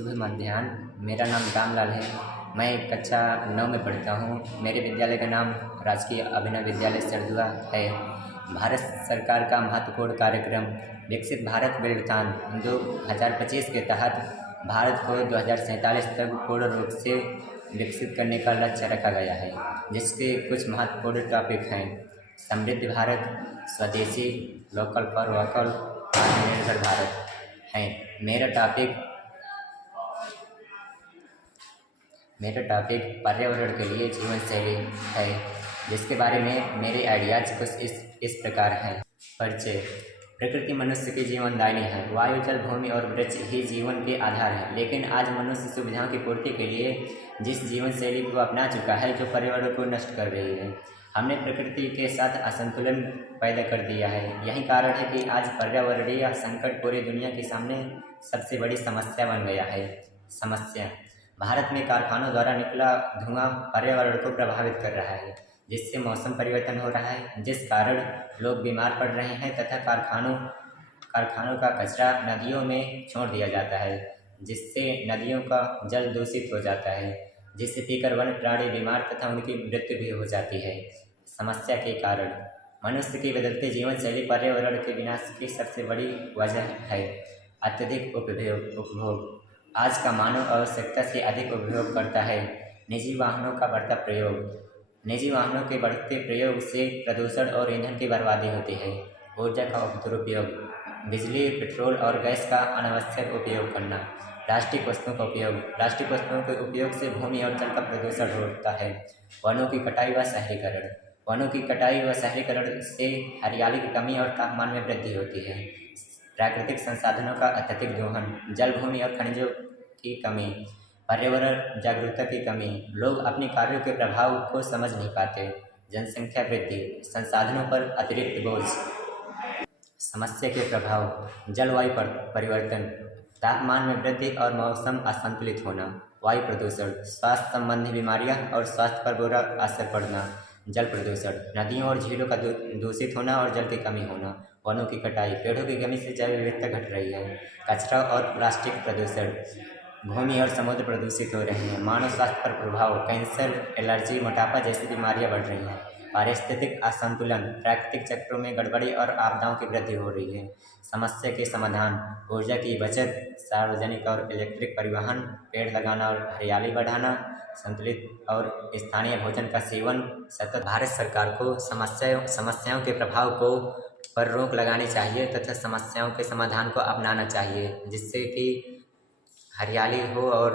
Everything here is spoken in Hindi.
शुभ मध्याह्न। मेरा नाम रामलाल है। मैं कक्षा 9 में पढ़ता हूँ। मेरे विद्यालय का नाम राजकीय अभिनव विद्यालय सरदुआ है। भारत सरकार का महत्वपूर्ण कार्यक्रम विकसित भारत बिरतान 2025 के तहत भारत को 2047 तक पूर्ण रूप से विकसित करने का लक्ष्य रखा गया है, जिसके कुछ महत्वपूर्ण टॉपिक हैं: समृद्ध भारत, स्वदेशी, लोकल फॉर वोकल, आत्मनिर्भर भारत है। मेरा टॉपिक पर्यावरण के लिए जीवन शैली है, जिसके बारे में मेरे आइडियाज कुछ इस प्रकार हैं। परिचय। प्रकृति मनुष्य की जीवनदायिनी है। वायु, जल, भूमि और वृक्ष ही जीवन के आधार हैं, लेकिन आज मनुष्य सुविधाओं की पूर्ति के लिए जिस जीवन शैली को अपना चुका है, जो पर्यावरण को नष्ट कर रही है। हमने प्रकृति के साथ असंतुलन पैदा कर दिया है। यही कारण है कि आज पर्यावरणीय संकट पूरी दुनिया के सामने सबसे बड़ी समस्या बन गया है। समस्या। भारत में कारखानों द्वारा निकला धुआं पर्यावरण को प्रभावित कर रहा है, जिससे मौसम परिवर्तन हो रहा है, जिस कारण लोग बीमार पड़ रहे हैं तथा कारखानों का कचरा नदियों में छोड़ दिया जाता है, जिससे नदियों का जल दूषित हो जाता है, जिससे पीकर वन्य प्राणी बीमार तथा उनकी मृत्यु भी हो जाती है। समस्या के कारण। मनुष्य की बदलती जीवन शैली पर्यावरण के विनाश की सबसे बड़ी वजह है। अत्यधिक उपभोग। आज का मानव आवश्यकता से अधिक उपयोग करता है। निजी वाहनों का बढ़ता प्रयोग। निजी वाहनों के बढ़ते प्रयोग से प्रदूषण और ईंधन की बर्बादी होती है। ऊर्जा का दुरुपयोग। बिजली, पेट्रोल और गैस का अनावश्यक उपयोग करना। प्लास्टिक वस्तुओं का उपयोग। प्लास्टिक वस्तुओं के उपयोग से भूमि और जल का प्रदूषण होता है। वनों की कटाई व शहरीकरण। वनों की कटाई व शहरीकरण से हरियाली की कमी और तापमान में वृद्धि होती है। प्राकृतिक संसाधनों का अत्यधिक दोहन। जल, भूमि और खनिजों की कमी। पर्यावरण जागरूकता की कमी। लोग अपने कार्यों के प्रभाव को समझ नहीं पाते। जनसंख्या वृद्धि। संसाधनों पर अतिरिक्त बोझ। समस्या के प्रभाव। जलवायु परिवर्तन, तापमान में वृद्धि और मौसम असंतुलित होना। वायु प्रदूषण, स्वास्थ्य संबंधी बीमारियां और स्वास्थ्य पर बुरा असर पड़ना। जल प्रदूषण, नदियों और झीलों का दूषित होना और जल की कमी होना। वनों की कटाई, पेड़ों की कमी से जैव विविधता घट रही है। कचरा और प्लास्टिक प्रदूषण, भूमि और समुद्र प्रदूषित हो रहे हैं। मानव स्वास्थ्य पर प्रभाव, कैंसर, एलर्जी, मोटापा जैसी बीमारियां बढ़ रही हैं। पारिस्थितिक असंतुलन, प्राकृतिक चक्रों में गड़बड़ी और आपदाओं की वृद्धि हो रही है। समस्या के समाधान। ऊर्जा की बचत, सार्वजनिक और इलेक्ट्रिक परिवहन, पेड़ लगाना और हरियाली बढ़ाना, संतुलित और स्थानीय भोजन का सेवन सतत। भारत सरकार को समस्याओं के प्रभाव को पर रोक लगानी चाहिए तथा समस्याओं के समाधान को अपनाना चाहिए, जिससे कि हरियाली हो और